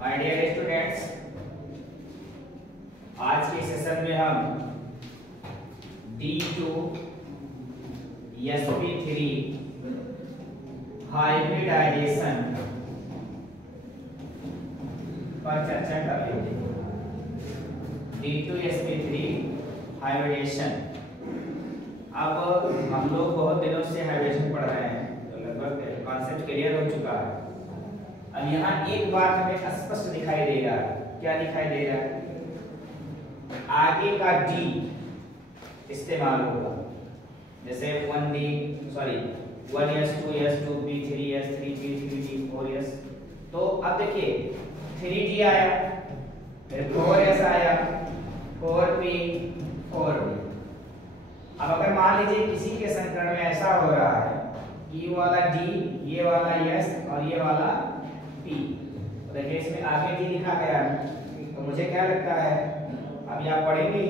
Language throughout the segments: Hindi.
माय डियर स्टूडेंट्स, आज के सेशन में हम D2 sp3 हाइब्रिडाइजेशन पर चर्चा करेंगे। D2 sp3 hybridisation. अब हम लोग बहुत दिनों से हाइब्रिडेशन पढ़ रहे हैं, तो लगभग कॉन्सेप्ट क्लियर हो चुका है। अब यहाँ एक बात हमें स्पष्ट दिखाई दे रहा है। क्या दिखाई दे रहा है? आगे का D इस्तेमाल होगा, जैसे 1S 2S 2P 3S 3P 3D 4S। तो अब देखिए 3D आया, फिर 4S आया, 4P 4D। अब अगर मान लीजिए किसी के संकरण में ऐसा हो रहा है कि ये वाला D, ये वाला S और ये वाला P, तो देखिए इसमें आगे D लिखा गया है। तो मुझे क्या लगता है, अभी आप पढ़ेंगे,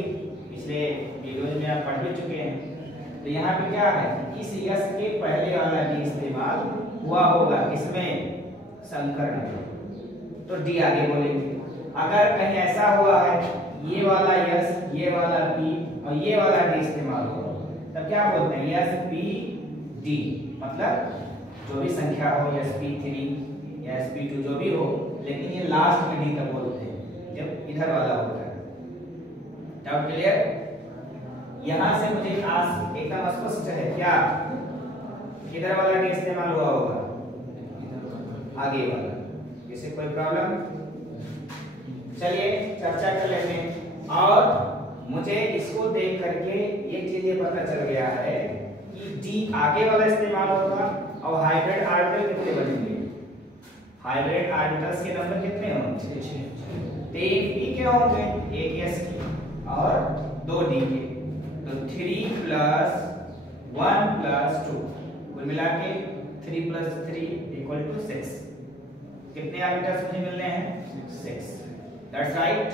पिछले वीडियोज में आप पढ़ भी चुके हैं, तो यहाँ पे क्या है, इस S के पहले वाला D इस्तेमाल हुआ होगा, किसमें? संकरण में। तो D आगे बोलेंगे। अगर कहीं ऐसा हुआ है ये वाला S, ये वाला P और ये वाला D इस्तेमाल हुआ, तब क्या बोलते हैं? SP D, मतलब जो भी संख्या हो, SP3 या SP2 जो भी हो, लेकिन ये लास्ट में D तक बोलते हैं जब इधर वाला होता है। Doubt clear? यहां से मुझे आज एकदम स्पष्ट है क्या किधर वाला D इस्तेमाल हुआ होगा? आगे वाला। इससे कोई प्रॉब्लम? चलिए चर्चा कर लेते हैं। और मुझे इसको देख करके एक चीज ये पता चल गया है कि D आगे वाला इस्तेमाल होगा और हाइब्रिड ऑर्बिटल कितने बनेंगे? हाइब्रिड ऑर्बिटल्स के नंबर कितने होंगे? 3 P के होंगे, एक S की और 2 D के। तो 3 + 1 + 2 कुल मिला के 3 + 3 = 6। कितने ऑर्बिटल्स मुझे मिलने हैं? 6। That's right.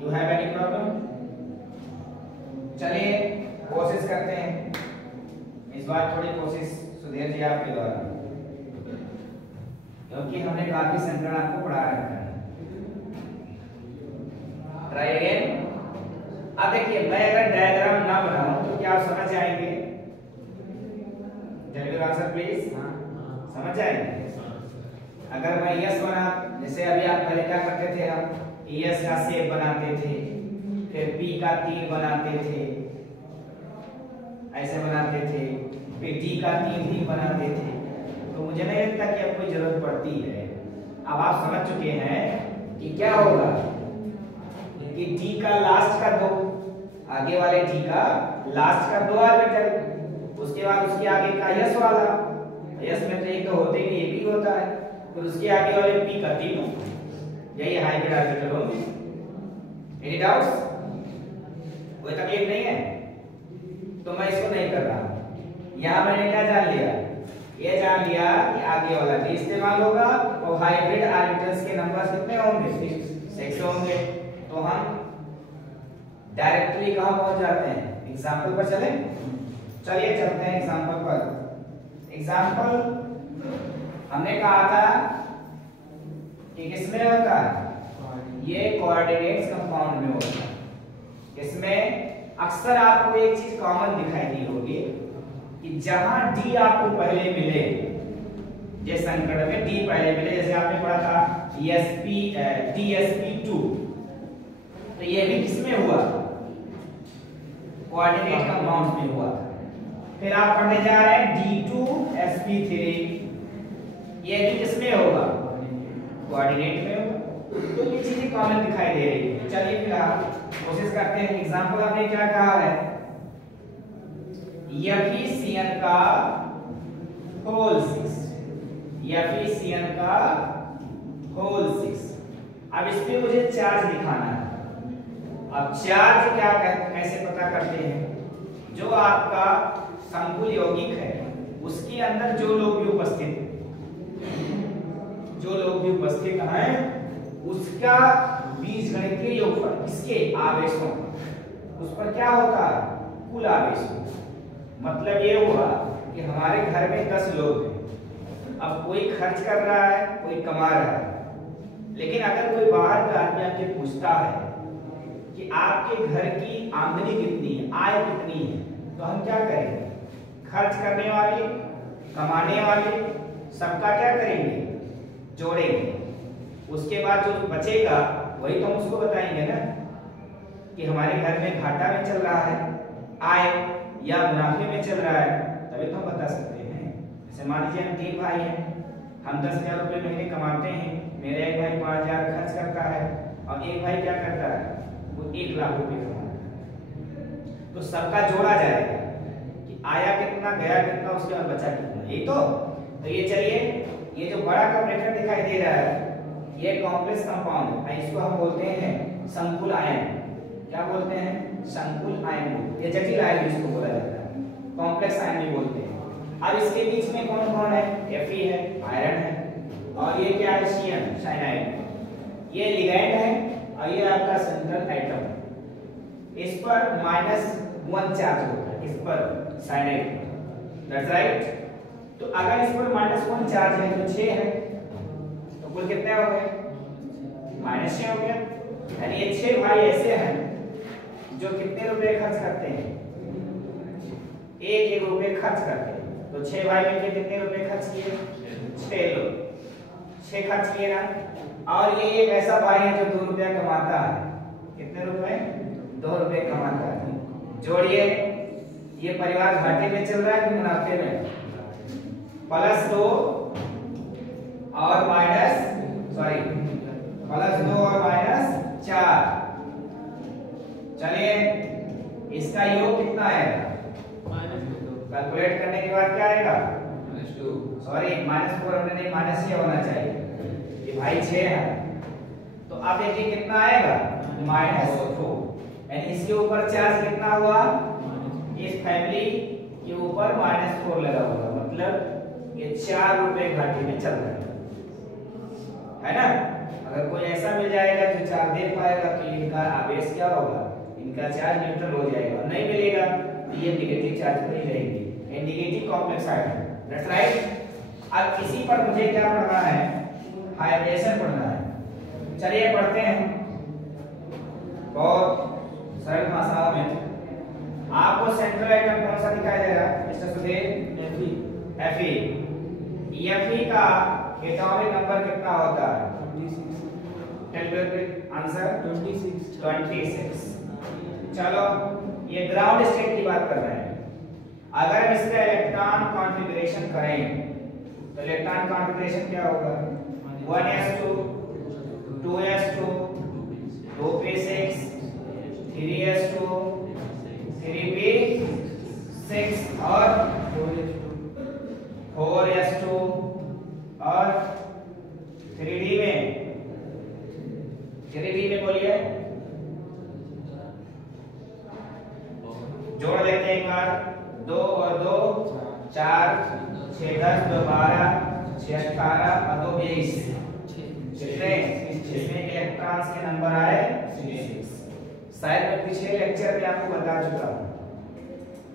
You have any problem? चलिए कोशिश करते हैं, इस बार थोड़ी कोशिश सुधीर जी आपके द्वारा, क्योंकि हमने काफी संकरण आपको पढ़ा रखा है। Try again. अब देखिए, मैं अगर डायग्राम ना बनाऊं तो क्या आप समझ जाएंगे? Tell me answer please. समझ जाएंगे? अगर मैं यस बना, जैसे अभी आप पहले क्या करते थे, हम यस का शेप बनाते थे, फिर पी का तीर बनाते थे, ऐसे बनाते थे, फिर डी का तीर बनाते थे। तो मुझे नहीं लगता कि अब कोई जरूरत पड़ती है। अब आप समझ चुके हैं कि क्या होगा, कि डी का लास्ट का 2, आगे वाले डी का लास्ट का 2 ऑर्बिटल, उसके बाद उसके आगे का यस वाला, यस में तो ये तो होते ही, ये भी होता है, फिर उसके आगे वाले पी का 3, यही हाइब्रिड ऑर्बिटल होंगे। Any doubts? कोई तकलीफ नहीं है? तो मैं इसको नहीं कर रहा। यहां मैंने क्या जान लिया? ये जान लिया कि आगे वाला D इस्तेमाल होगा और हाइब्रिड ऑर्बिटल्स के नंबर कितने होंगे? 6 होंगे। तो हम डायरेक्टली कहां पहुंच जाते हैं? एग्जांपल पर चलें? चलिए चलते हैं एग्जांपल पर। एग्जांपल हमने कहा था कि किसमें होता है? ये कोऑर्डिनेट्स कंपाउंड में होता है। इसमें अक्सर आपको एक चीज कॉमन दिखाई दी होगी कि जहां D आपको पहले मिले, जिस संकरण में D पहले मिले, जैसे आपने पढ़ा था DSP2, तो ये भी किसमें हुआ? कोऑर्डिनेट कंपाउंड्स में हुआ था। फिर आप पढ़ने जा रहे हैं D2sp3, ये भी किसमें होगा? कोऑर्डिनेट में होगा। तो ये चीजें कॉमन दिखाई दे रही है। चलिए फिर आप कोशिश करते हैं। एग्जांपल आपने क्या कहा है? Fe-Cn का होल 6, Fe-Cn का होल 6। अब इस पे मुझे चार्ज दिखाना है। अब चार्ज क्या कैसे पता करते हैं? जो आपका संकुल यौगिक है उसके अंदर जो लोग भी उपस्थित हैं, उसका बीजगणितीय योगफल, इसके आवेशों, उस पर क्या होता है? कुल आवेश। मतलब ये हुआ कि हमारे घर में 10 लोग हैं। अब कोई खर्च कर रहा है, कोई कमा रहा है, लेकिन लेकिन अगर कोई बाहर का आदमी आपसे पूछता है कि आपके घर की आमदनी कितनी है, आय कितनी है, तो हम क्या करेंगे? खर्च करने वाले, कमाने वाले, सबका क्या करेंगे? जोड़ेंगे। उसके बाद जो बचेगा वही तो हम उसको बताएंगे ना कि हमारे घर में घाटा में चल रहा है, आय या मुनाफे में चल रहा है, तभी तो हम बता सकते हैं। जैसे मान लीजिए हम 3 भाई हैं, हम 10,000 रुपये महीने कमाते हैं, मेरा एक भाई 5,000 खर्च करता है और एक भाई क्या करता है, वो 1 लाख रुपये कमाता है। तो सबका जोड़ा जाएगा कि आया कितना, गया कितना, उसके बाद बचा कितना, यही तो ये चलिए, ये जो बड़ा कंपैरेटर दिखाई दे रहा है ये कॉम्प्लेक्स कंपाउंड है, इसको हम बोलते हैं संकुल आयन। क्या बोलते हैं? संकुल आयन। ये जटिल आयन इसको बोला जाता है, कॉम्प्लेक्स आयन भी बोलते हैं। अब इसके बीच में कौन कौन है? Fe है, आयरन है, और ये क्या है? शीयन, साइनाइड। ये लिगैंड है और ये आपका सेंट्रल एटम। इस पर -1 चार्ज होता है, इस पर साइनाइड, दैट्स राइट। तो अगर इस पर -1 चार्ज है तो 6 है, तो कुल कितने हो गए? -6 हो गया। यानी ये 6 भाई ऐसे हैं जो कितने रुपए खर्च करते हैं? 1-1 रुपए खर्च करते हैं। तो 6 भाई मिलकर कितने रुपए खर्च किए? 6 लोग, 6 खर्च किए ना। और ये एक ऐसा भाई है जो 2 रुपया कमाता है। कितने रुपए? 2 रुपए कमाता है। जोड़िए, ये परिवार घाटे में चल रहा है कि मुनाफे में? +2 और -4। चलिए, इसका योग कितना आएगा? कैलकुलेट करने के बाद क्या आएगा? सॉरी, -4 हमने नहीं, -6 होना चाहिए। ये भाई 6 है, तो अब देखिए कितना आएगा? -4। यानी इसके ऊपर चार्ज कितना हुआ? इस फैमिली के ऊपर -4 लगा हुआ, मतलब ये 4 रुपए घाटे में चल रहा है ना। अगर कोई ऐसा मिल जाएगा जो 4 दे पाएगा तो इनका आवेश क्या होगा? इनका चार्ज न्यूट्रल हो जाएगा। नहीं मिलेगा तो ये नेगेटिव चार्ज पर ही रहेंगे, ये negative complex ion, that's right. अब इसी पर मुझे क्या पढ़ना है? हाइब्रिडेशन पढ़ना है। चलिए पढ़ते हैं बहुत सरल भाषाओं में। आपको सेंट्रल एटम कौन सा दिखाई दे रहा है मिस्टर सुधीर? Fe। Fe का एटॉमिक नंबर कितना होता है? 26। आंसर 26। चलो, ये ग्राउंड स्टेट की बात कर रहे हैं। अगर हम इसका इलेक्ट्रॉन कॉन्फ़िगरेशन करें तो इलेक्ट्रॉन कॉन्फ़िगरेशन क्या होगा? 1s2 2s2 2p6 3s2 3p6 और 4s2 और 3d में बोलिए, जोड़ लेते हैं एक बार। 2 और 2 4, 6 10 2 12, 6 18 और 2 22। कितने? इसमें इलेक्ट्रॉन्स के नंबर आए 6। शायद मैं पिछले लेक्चर में आपको बता चुका हूं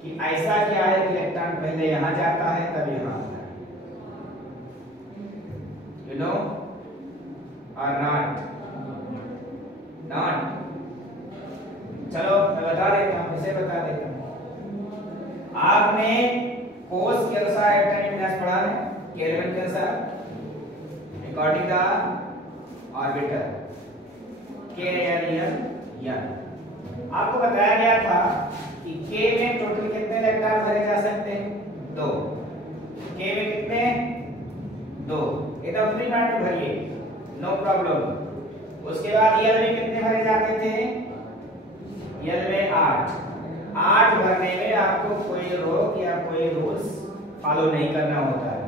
कि ऐसा क्या है कि इलेक्ट्रॉन पहले यहां जाता है तब यहां आता है, यू नो और नॉट? चलो मैं बता देता हूं, इसे बता देता हूं। आपने कोस के अनुसार इलेक्ट्रॉनिक विन्यास पढ़ा है, केल्विन के अनुसार अकॉर्डिंग द ऑर्बिटर k आपको बताया गया था कि k में टोटल कितने इलेक्ट्रॉन भरे जा सकते हैं? 2। k में कितने? 2। एकदम फ्री माइंड में भरिए, नो प्रॉब्लम। उसके बाद L में कितने भरे जाते थे? L में 8 भरने में आपको कोई रोक या कोई रूल्स फॉलो नहीं करना होता है।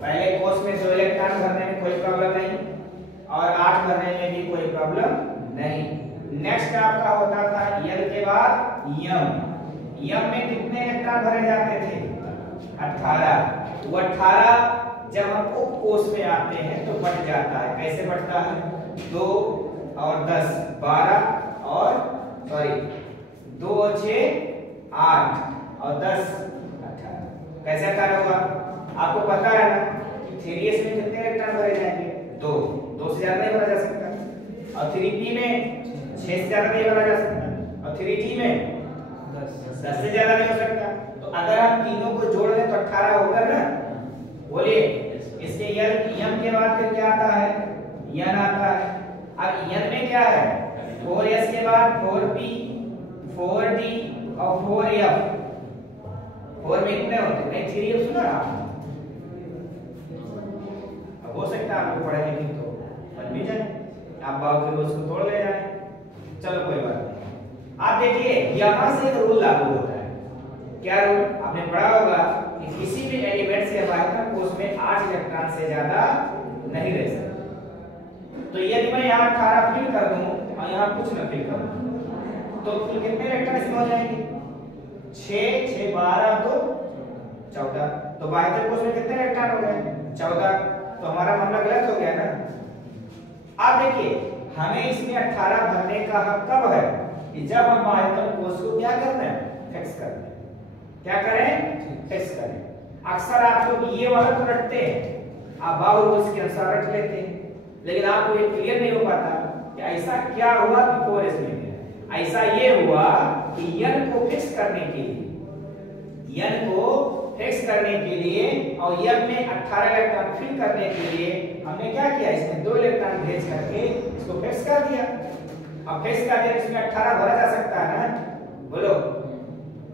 पहले कोर्स में 2 इलेक्ट्रॉन भरने में कोई प्रॉब्लम नहीं और 8 भरने में भी कोई प्रॉब्लम नहीं। नेक्स्ट आपका होता था L के बाद M में कितने इलेक्ट्रॉन भरे जाते थे? 18। वो 18 जब हम उप कोष में आते हैं तो बढ़ जाता है। कैसे बढ़ता है? 2 और 10 12 और 2 और 6 8 और 10 18। कैसे 18 होगा? आपको पता है ना कि 3s में कितने इलेक्ट्रॉन भरे जाएंगे? 2 से ज्यादा और 3p में 6 से ज्यादा नहीं बना जा सकता और 3d में 10 से ज्यादा नहीं हो सकता। तो अगर हम तीनों को जोड़ दें तो 18 होगा ना। बोलिए इसके यन के बाद फिर क्या आता है, यन आता है। अब यन में क्या है, 4s के बाद 4p 4d और 4f। 4 में कितने होते हैं, नहीं 3f सुना आपने? अब हो सकता है आपको पढ़े लिखे तो बन भी जाए, आप बाव के रोज को तोड़ ले जाए, चलो कोई बात नहीं। आप देखिए यहां से एक रूल लागू होता है। क्या रूल? आपने पढ़ा होगा कि किसी भी एलिमेंट से बाह्यतम कोश में 8 इलेक्ट्रॉन से ज्यादा नहीं रह सकते। तो यदि मैं यहाँ 18 फिल कर दूं और यहाँ कुछ न फिल कर दूं तो कुल कितने इलेक्ट्रॉन इसमें हो जाएंगे? 6 6 12 2 14। तो बाह्यतम कोश में कितने इलेक्ट्रॉन हो गए? 14। तो हमारा मामला गलत हो गया ना। आप देखिए हमें इसमें 18 भरने का हक कब है कि जब हम बाह्यतम कोश को क्या करते हैं, फिक्स करते हैं। क्या करें? फिक्स करें। अक्सर आप लोग ये वाला तो रटते हैं, आप बाहु रूल्स के अनुसार रट लेते हैं, लेकिन आपको ये क्लियर नहीं हो पाता कि ऐसा क्या हुआ कि 4s में गया। ऐसा ये हुआ कि यन को फिक्स करने के लिए, यन को फिक्स करने के लिए और यन में 18 इलेक्ट्रॉन फिल करने के लिए हमने क्या किया, इसमें 2 इलेक्ट्रॉन भेज करके इसको फिक्स कर दिया। अब फिक्स कर दिया इसमें 18 भरा जा सकता है ना, बोलो।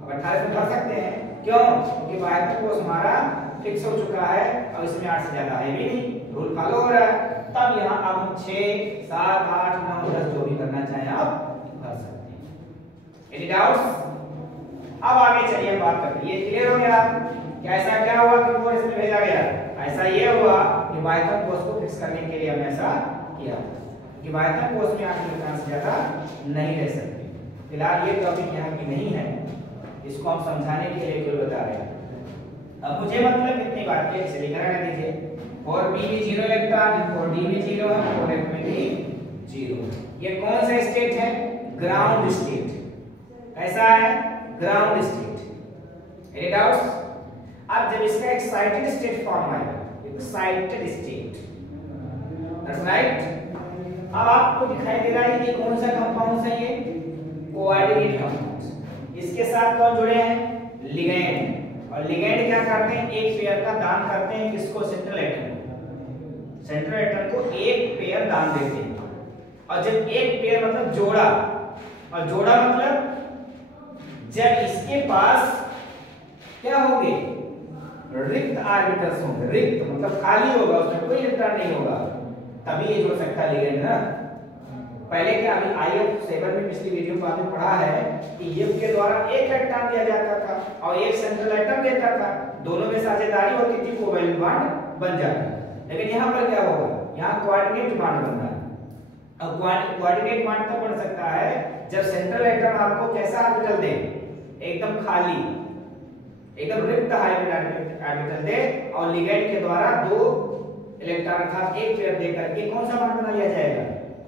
अब 18 में भर सकते हैं, क्यों? क्योंकि बाह्यतम कोश हमारा फिक्स हो चुका है और इसमें 8 से ज्यादा है भी नहीं, रूल फॉलो हो रहा है। तब यहाँ अब हम 6 7 8 9 10 जो भी करना चाहें आप भर सकते हैं। Any doubts? अब आगे चलिए बात करते हैं। ये क्लियर हो गया कि ऐसा क्या हुआ कि 4 इसमें भेजा गया? ऐसा ये हुआ कि बाह्यतम कोश को फिक्स करने के लिए हमने ऐसा किया कि बाह्यतम कोश में 8 इलेक्ट्रॉन से ज्यादा नहीं रह सकते। फिलहाल ये टॉपिक यहाँ की नहीं है, इसको हम समझाने के लिए केवल बता रहे हैं। अब मुझे मतलब कितनी बात की चलिए करा दीजिए। 4p में 0 इलेक्ट्रॉन, 4d में 0 है, 4f में भी 0। ये कौन सा स्टेट है? Ground state. कैसा है? Ground state. Any doubts? अब जब इसका एक्साइटेड स्टेट फॉर्म आएगा, एक्साइटेड स्टेट, दैट्स राइट। अब आपको दिखाई दे रहा है कि कौन सा कंपाउंड है? ये कोऑर्डिनेट कंपाउंड। इसके साथ कौन जुड़े हैं? लिगैंड। और लिगैंड क्या करते हैं? एक पेयर का दान करते हैं। किसको? Central atom. सेंट्रल एटम को एक पेयर दान देते हैं। और जब एक पेयर मतलब जोड़ा, और जोड़ा मतलब जब इसके पास क्या होंगे? रिक्त ऑर्बिटल्स होंगे। रिक्त मतलब खाली होगा, उसमें कोई इलेक्ट्रॉन नहीं होगा, तभी ये जुड़ सकता है लिगैंड ना। पहले क्या, अभी IF7 में पिछली वीडियो में आपने पढ़ा है कि F के द्वारा एक इलेक्ट्रॉन दिया जाता था और एक सेंट्रल एटम देता था, दोनों में साझेदारी होती थी, कोवैलेंट बॉन्ड बन जाता। लेकिन यहाँ पर क्या होगा? यहाँ कोऑर्डिनेट बॉन्ड बन रहा है। अब कोऑर्डिनेट बॉन्ड तब बन सकता है जब सेंट्रल एटम आपको कैसा ऑर्बिटल दे? एकदम खाली, एकदम रिक्त ऑर्बिटल दे और लिगैंड के द्वारा 2 इलेक्ट्रॉन अर्थात एक पेयर दे करके कौन सा बॉन्ड बना लिया जाएगा?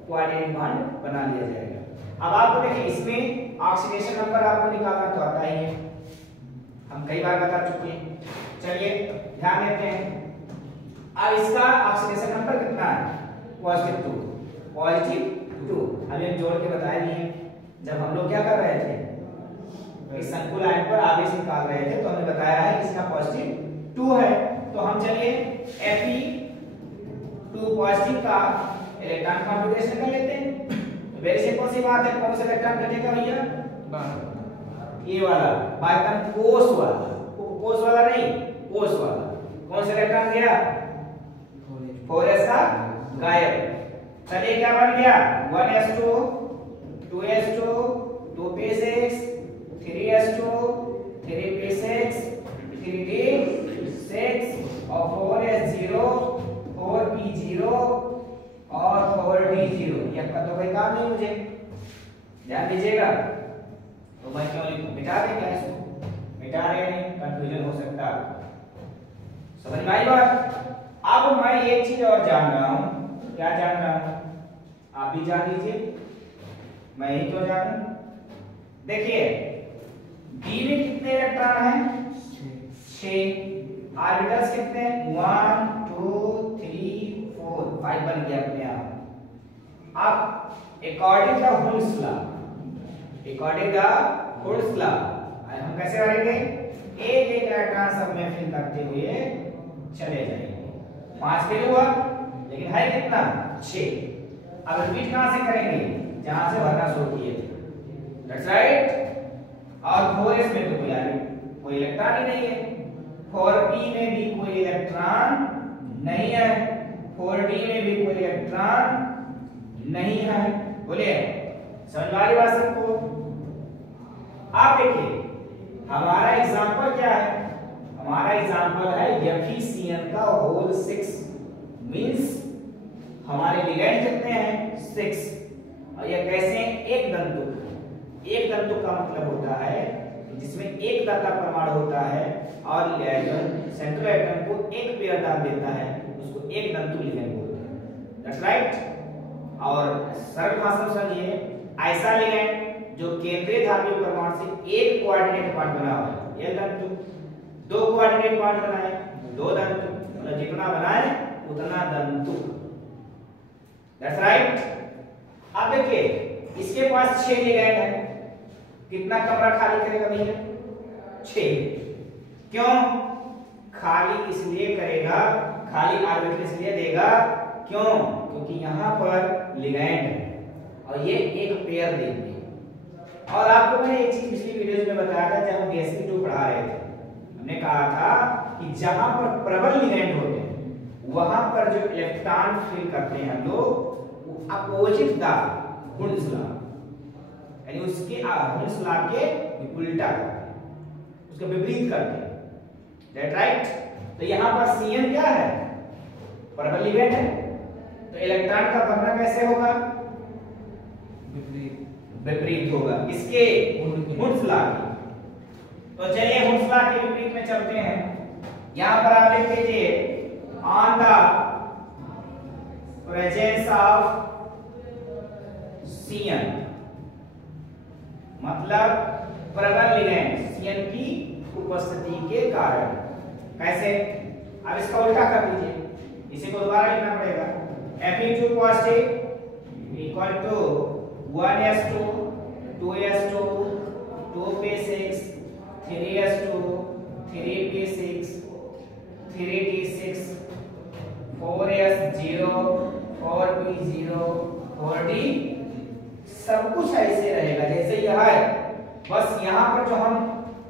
कोऑर्डिनेट बॉन्ड बना लिया जाएगा। अब आपको देखिए इसमें ऑक्सीडेशन नंबर आपको निकालना तो आता ही है, हम कई बार बता चुके हैं। चलिए ध्यान देते हैं। अब इसका ऑक्सीडेशन नंबर कितना है? +2। +2 अभी हम जोड़ के बताए भी हैं। जब हम लोग क्या कर रहे थे, इस संकुल आयन पर आवेश निकाल रहे थे, तो हमने बताया है कि इसका +2 है। तो हम चलिए Fe2 पॉजिटिव का इलेक्ट्रॉन कॉन्फ़िगरेशन कर लेते हैं। वेरी सिंपल सी बात है, कौन सा इलेक्ट्रॉन कटेगा भैया? ये वाला, बाह्यतम कोश वाला। कोश वाला नहीं, कोश वाला। कौन सा इलेक्ट्रॉन गया? 4s का गायब। चलिए क्या बन गया? 1s2 2s2 2p6 3s2 3p6 3d6 और 4s0 4p0 और 4d0। ये का तो कोई काम नहीं, मुझे ध्यान दीजिएगा। तो मैं क्यों लिखूं? मिटा दें क्या इसको? मिटा रहे हैं, कंफ्यूजन हो सकता है। समझ में आई बात? अब मैं एक चीज और जान रहा हूं। क्या जान रहा हूं? आप भी जान लीजिए, मैं ही तो जानूं। देखिए डी में कितने इलेक्ट्रॉन हैं? 6। ऑर्बिटल्स कितने? 1 2 3 4 5 बन गया अपने आप। अब according the hoods law, according the hoods law हम कैसे करेंगे, एक एक इलेक्ट्रॉन सब में फिल करते हुए चले जाएंगे। 5 फिल हुआ, लेकिन है कितना 6। अब रिपीट कहां से करेंगे, जहां से भरना शुरू किए थे, दैट्स राइट। और 4s में तो कोई इलेक्ट्रॉन ही नहीं है, 4p में भी कोई इलेक्ट्रॉन नहीं है, 4d में भी कोई इलेक्ट्रॉन नहीं है। बोलिए समझ वाली बात सबको। आप देखिए हमारा एग्जांपल क्या है, हमारा एग्जांपल है FeCN का होल 6 मींस हमारे लिगेंड कितने हैं 6। और ये कैसे हैं, एक दंतुक। एक दंतुक का मतलब होता है जिसमें एक दाता परमाणु होता है और सेंट्रल एटम को एक पेयर डाल देता है, उसको एक दंतुक लिगेंड बोलते हैं, दैट्स राइट। और सरल भाषा में समझिए, ऐसा लिगेंड जो केंद्रीय धात्विक परमाणु से एक कोऑर्डिनेट पार्ट बना हुआ है, यह दंतुक। 2 कोऑर्डिनेट पार्ट बनाए, 2 दंतुक, मतलब जितना बनाए उतना दंतुक, दैट्स राइट। अब देखिए इसके पास 6 लिगेंड है, कितना कमरा खाली करेगा भैया 6। क्यों खाली इसलिए करेगा, खाली ऑर्बिटल इसलिए देगा क्यों, क्योंकि यहां पर लिगेंड है और ये एक पेयर देंगे। और आपको मैंने एक चीज पिछली वीडियोस में बताया था, जब हम sp2 पढ़ा रहे थे, हमने कहा था कि जहां पर प्रबल लिगेंड होते हैं वहां पर जो इलेक्ट्रॉन फिल करते हैं हम लोग, वो अपोजिट द हुड्स लॉ, यानी उसके हुड्स लॉ के उल्टा करते हैं, उसका विपरीत करते हैं, दैट राइट। तो यहां पर Cn क्या है, प्रबल लिगेंड है, तो इलेक्ट्रॉन का भरना कैसे होगा, विपरीत होगा, किसके, हुड्स लॉ के। तो चलिए हुड्स लॉ के विपरीत में चलते हैं। यहां पर आप लिख लीजिए on the presence of Cn, मतलब प्रबल लिगेंड Cn की उपस्थिति के कारण। कैसे, अब इसका उल्टा कर दीजिए, इसी को दोबारा लिखना पड़ेगा। Fe2 positive equal to 1s2 2s2 2p6 3s2 3p6 3d6 4s0 4p0 4d, सब कुछ ऐसे रहेगा जैसे यह है, बस यहाँ पर जो हम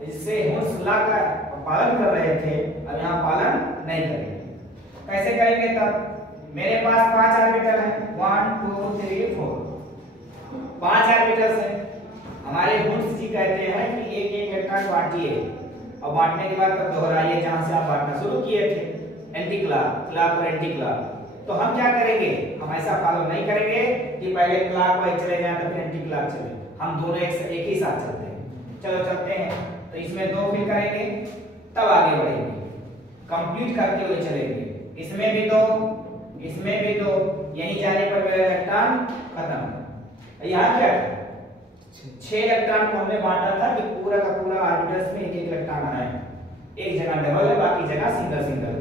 इससे हुड्स लॉ का पालन कर रहे थे अब यहाँ पालन नहीं करेंगे। कैसे करेंगे, तब मेरे पास 5 ऑर्बिटल है, 1 2 3 4, 5 ऑर्बिटल्स हैं। हमारे हुड्स जी कहते हैं कि एक एक इलेक्ट्रॉन बांटिए, और बांटने के बाद तब दोहराइए जहां से आप बांटना शुरू किए थे, एंटी क्लॉक और एंटी क्लॉक। तो हम क्या करेंगे, हम ऐसा फॉलो नहीं करेंगे कि पहले क्लॉक वाइज चले जाएं तो फिर एंटी क्लॉक चले, हम दोनों एक ही साथ चलते हैं। चलो चलते हैं, तो इसमें 2 फिल करेंगे तब आगे बढ़ेंगे, कंप्लीट करते हुए चलेंगे। इसमें भी 2, इसमें भी 2, यहीं जाने पर मेरा इलेक्ट्रॉन खत्म। यहाँ क्या 6 इलेक्ट्रॉन को हमने बांटा था कि पूरा का पूरा ऑर्बिटल्स में एक एक इलेक्ट्रॉन आए, एक जगह डबल है बाकी जगह सिंगल सिंगल।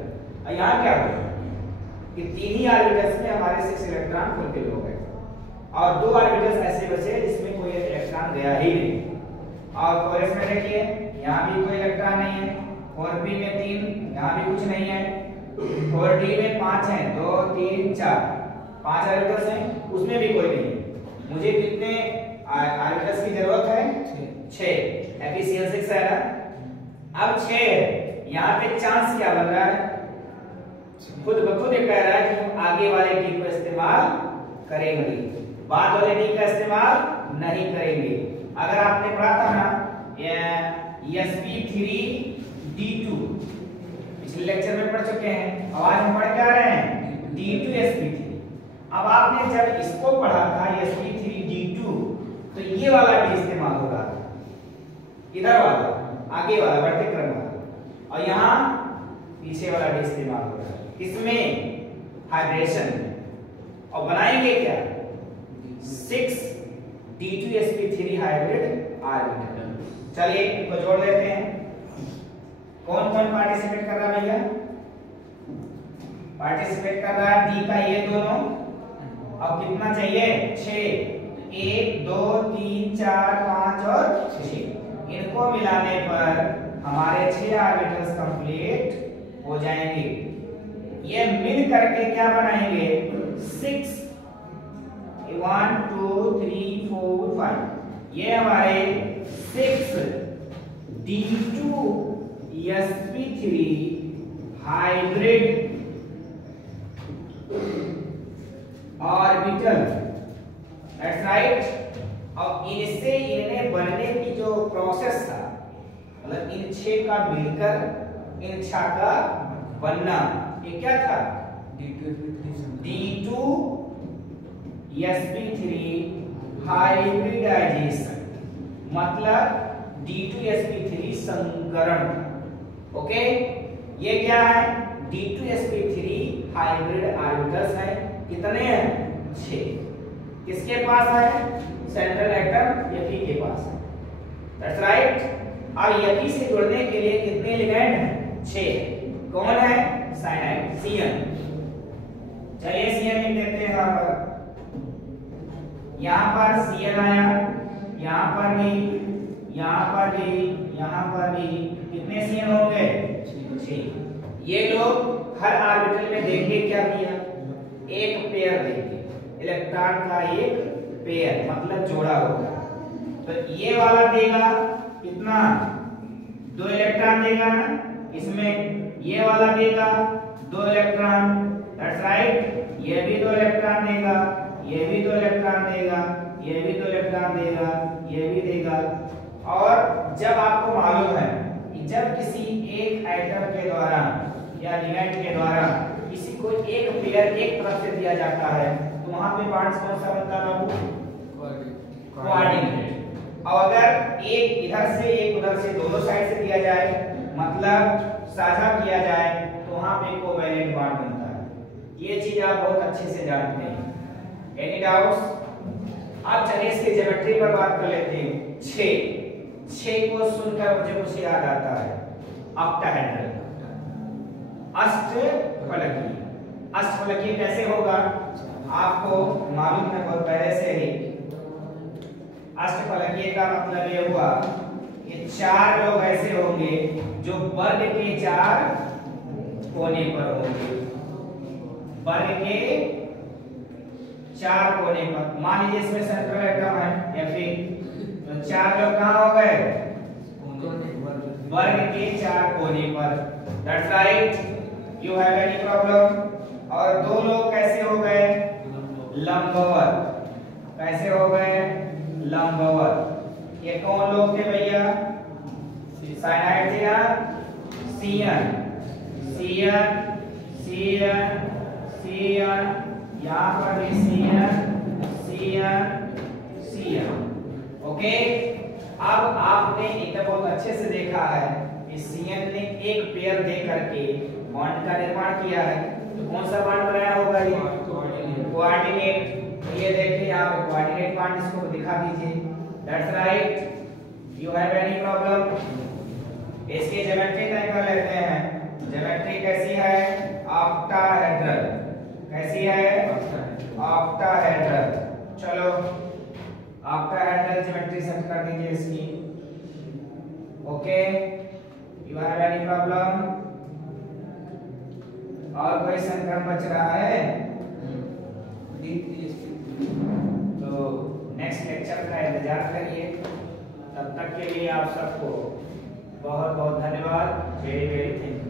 और यहाँ क्या हुआ कि 3 ही ऑर्बिटल्स में हमारे 6 इलेक्ट्रॉन फुलफिल हो गए, और 2 ऑर्बिटल्स ऐसे बचे जिसमें कोई इलेक्ट्रॉन गया ही नहीं। और 4s में देखिए यहाँ भी कोई इलेक्ट्रॉन नहीं है, 4p में 3, यहाँ भी कुछ नहीं है, 4d में 5 है, 2 3 4, 5 ऑर्बिटल्स हैं, उसमें भी कोई नहीं है। मुझे कितने ऑर्बिटल्स की जरूरत है, 6, FeCN 6 है ना। अब 6 है, यहाँ पे चांस क्या बन रहा है, खुद ब खुद कह रहा है कि हम आगे वाले डी को इस्तेमाल करेंगे, बाद वाले डी का इस्तेमाल नहीं करेंगे। अगर आपने पढ़ा था ना sp3d2, पिछले लेक्चर में पढ़ चुके हैं, अब आज हम पढ़ क्या रहे हैं, d2sp3। अब आपने जब इसको पढ़ा था sp3d2, तो ये वाला डी इस्तेमाल हो रहा था, इधर वाला आगे वाला बढ़ते क्रम वाला, और यहाँ पीछे वाला डी इस्तेमाल हो रहा है। इसमें हाइड्रेशन, और बनाएंगे क्या 6 d2sp3 हाइब्रिड ऑर्बिटल। चलिए इनको जोड़ लेते हैं। कौन कौन पार्टिसिपेट कर रहा है भैया, पार्टिसिपेट कर रहा है डी का ये दोनों, अब कितना चाहिए 6 1 2 3 4 5 और 6 इनको मिलाने पर हमारे 6 ऑर्बिटल्स कंप्लीट हो जाएंगे। ये मिल करके क्या बनाएंगे 6 1 2 3 4 5 ये हमारे 6 D2 sp3 hybrid orbital. That's right. अब इनसे इन्हें बनने की जो प्रोसेस था मतलब इन 6 का मिलकर इन 6 का बनना ये क्या था D2 sp3 हाइब्रिडाइजेशन मतलब D2 sp3 संकरण। ओके ये क्या है D2 sp3 हाइब्रिड ऑर्बिटल्स है। कितने हैं 6 किसके पास है सेंट्रल एटम Fe के पास है। That's right. अब Fe से जुड़ने के लिए कितने लिगैंड हैं 6 कौन है साइनाइड Cn। चलिए Cn लिख देते हैं यहां पर Cn आया यहां पर भी यहां पर भी यहां पर भी कितने Cn होंगे 6। ये लोग हर ऑर्बिटल में देंगे क्या किया एक पेयर देंगे इलेक्ट्रॉन का एक पेयर मतलब जोड़ा होगा। तो ये वाला देगा कितना 2 इलेक्ट्रॉन देगा ना इसमें ये वाला देगा 2 इलेक्ट्रॉन। That's right. ये भी 2 इलेक्ट्रॉन देगा ये भी 2 इलेक्ट्रॉन देगा ये भी 2 इलेक्ट्रॉन देगा ये भी देगा। और जब आपको मालूम है कि जब किसी एक एटम के द्वारा या लिगैंड के द्वारा किसी को एक पेयर एक तरफ से दिया जाता है तो वहां पे बॉन्ड्स कौन सा बनता है बाबू कोऑर्डिनेट। और अगर एक इधर से एक उधर से दोनों साइड से दिया जाए मतलब साझा किया जाए तो वहां पे कोवैलेंट बॉन्ड बनता है। ये चीज आप बहुत अच्छे से जानते हैं। Any doubts. अब चलिए इसके ज्योमेट्री पर बात कर लेते हैं। 6 को सुनकर मुझे कुछ याद आता है ऑक्टाहेड्रल अष्टफलकीय। अष्टफलकीय कैसे होगा आपको मालूम है बहुत पहले से ही। अष्टफलकीय का मतलब ये हुआ कि 4 लोग ऐसे होंगे जो वर्ग के 4 कोने पर होंगे। वर्ग के 4 कोने पर मान लीजिए इसमें सेंट्रल एटम है Fe तो 4 लोग कहां हो गए वर्ग के 4 कोने पर। That's right. You have any problem. और 2 लोग कैसे हो गए लंबवत। कैसे हो गए लंबवत। ये कौन लोग थे भैया साइनाइड थे ना Cn Cn Cn Cn यहां पर भी Cn Cn Cn। ओके अब आपने इतना बहुत अच्छे से देखा है कि Cn ने एक पेयर दे करके बॉन्ड का निर्माण किया है। तो कौन सा बॉन्ड बनाया होगा ये कोऑर्डिनेट। ये देखिए यहाँ पे कोऑर्डिनेट बॉन्ड इसको दिखा दीजिए। That's right. You have any problem. इसकी ज्योमेट्री तय कर लेते हैं। ज्योमेट्री कैसी है ऑक्टाहेड्रल। कैसी है ऑक्टाहेड्रल। चलो ऑक्टाहेड्रल ज्योमेट्री सेट कर दीजिए इसकी। Okay you have any problem. और कोई संक्रमण बच रहा है तो नेक्स्ट लेक्चर का इंतजार करिए। तब तक के लिए आप सबको बहुत बहुत धन्यवाद। Very very thank you.